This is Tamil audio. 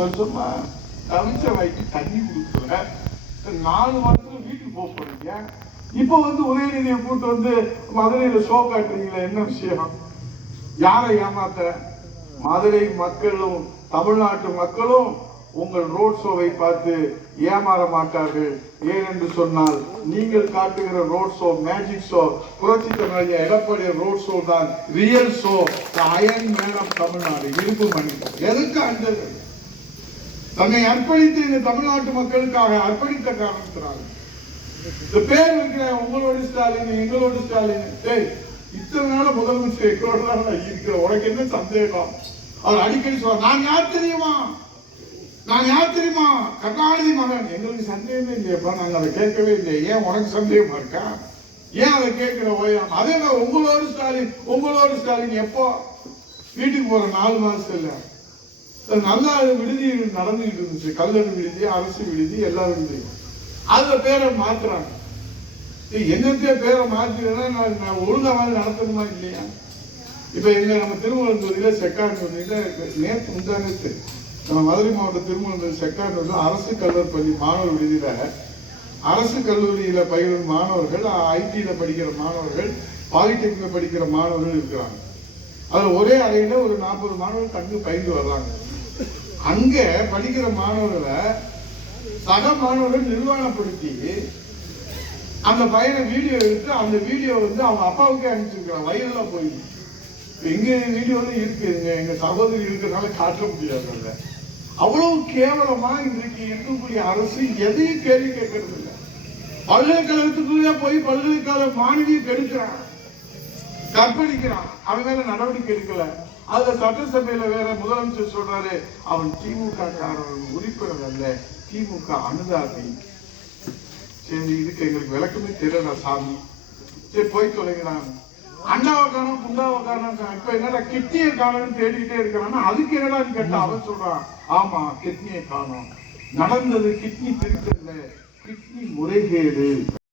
வருஷமா தவிச்ச வாய்க்கு தண்ணி கொடுக்கல. 4 வருஷம் வீட்டுக்கு போக போறீங்க. இப்ப உதயநிதியை கூட்டு மதுரையில ஷோ காட்டுறீங்களா? என்ன விஷயம்? யாரை ஏமாத்த? மதுரை மக்களும் தமிழ்நாட்டு மக்களும் உங்கள் ரோட் ஷோவை பார்த்து ஏமாற மாட்டார்கள். ஏனென்று சொன்னால் நீங்கள் காட்டுகிற ரோட் ஷோ மேஜிக் ஷோ, புரட்சி தமிழ் எடப்பாடி ரோட் ஷோ தான் real show. Iron man of Tamil Nadu இருப்பு மணி. எதுக்கு அஞ்சது? தன்னை அர்ப்பணித்து இந்த தமிழ்நாட்டு மக்களுக்காக அர்ப்பணித்த காரணத்தினால இந்த பேர் வைக்கிற உங்களோட ஸ்டாலின் எங்களோட ஸ்டாலின். இத்தனை நாள முதலமைச்சர் எங்களோட தான் இருக்கிற. உனக்கு என்ன சந்தேகம்? அவர் அடிக்கடி சொல்றார், நான் யார் தெரியுமா, நான் யார் தெரியுமா, கருணாநிதி மகன். எங்களுக்கு சந்தேகமே இல்லையப்பா, நாங்க அதை கேட்கவே இல்லை. ஏன் உனக்கு சந்தேகமா இருக்கா? ஏன் அதை கேட்கிற ஓயம்? அதே மாதிரி உங்களோட ஸ்டாலின் உங்களோட ஸ்டாலின் எப்போ வீட்டுக்கு போற 4 மாசம் இல்ல. நல்லா விடுதி நடந்துகிட்டு இருந்துச்சு. கல்லூரி விடுதி, அரசு விடுதி, எல்லா விடுதியும். அதுல பேரை மாத்துறாங்க. என்னத்தையே பேரை மாத்தினா நான் ஒழுங்கா மாதிரி நடத்தணுமா இல்லையா? இப்ப நம்ம திருமணத்தூரில செக்காண்டூரில நேற்று முந்தானத்து நம்ம மதுரை மாவட்ட திருமணத்தூர் செக்காண்டூரில் அரசு கல்லூரி பள்ளி மாணவர் விடுதியில அரசு கல்லூரியில பயிலும் மாணவர்கள், ஐடியில படிக்கிற மாணவர்கள், பாலிடெக்னிக்ல படிக்கிற மாணவர்கள் இருக்கிறாங்க. அதுல ஒரே அறையில ஒரு 40 மாணவர்கள் தங்கு பயின்று வர்றாங்க. அங்க படிக்கிற மாணவர்களை சக மாணவர்கள் நிர்வாணப்படுத்தி அந்த பையனை வீடியோ எடுத்து அந்த வீடியோ அவங்க அப்பாவுக்கே அனுப்பிச்சிருக்கிறான். வயல்ல போய் எங்க வீடியோல இருக்குங்க, எங்க சகோதரி இருக்கிறதுனால காட்ட முடியாது. அவ்வளவு கேவலமா இன்றைக்கு இருக்கக்கூடிய அரசு எதையும் கேள்வி கேட்கறது இல்லை. பல்கலைக்கழகத்துக்குள்ளே போய் பல்கலைக்கழக மாணவியை கெடுக்கிறான், கற்பழிக்கிறான். அவன் மேல நடவடிக்கை எடுக்கல. அதுல சட்டசபையில வேற முதலமைச்சர் சொல்றாரு, அவன் திமுக காரன் உறுப்பினர் அல்ல, திமுக அனுதாபி. சரி, இதுக்கு எங்களுக்கு விளக்கமே தெரியல சாமி. சரி, போய் தொலைகிறான். அண்டாவை காணும், குண்டாவை காணும். இப்ப என்னடா கிட்னியை காணும்னு தேடிக்கிட்டே இருக்கிறான்னா அதுக்கு என்னடா கேட்டா அவன் சொல்றான், ஆமா கிட்னியை காணும். நடந்தது கிட்னி திருத்தல்ல, கிட்னி முறைகேடு.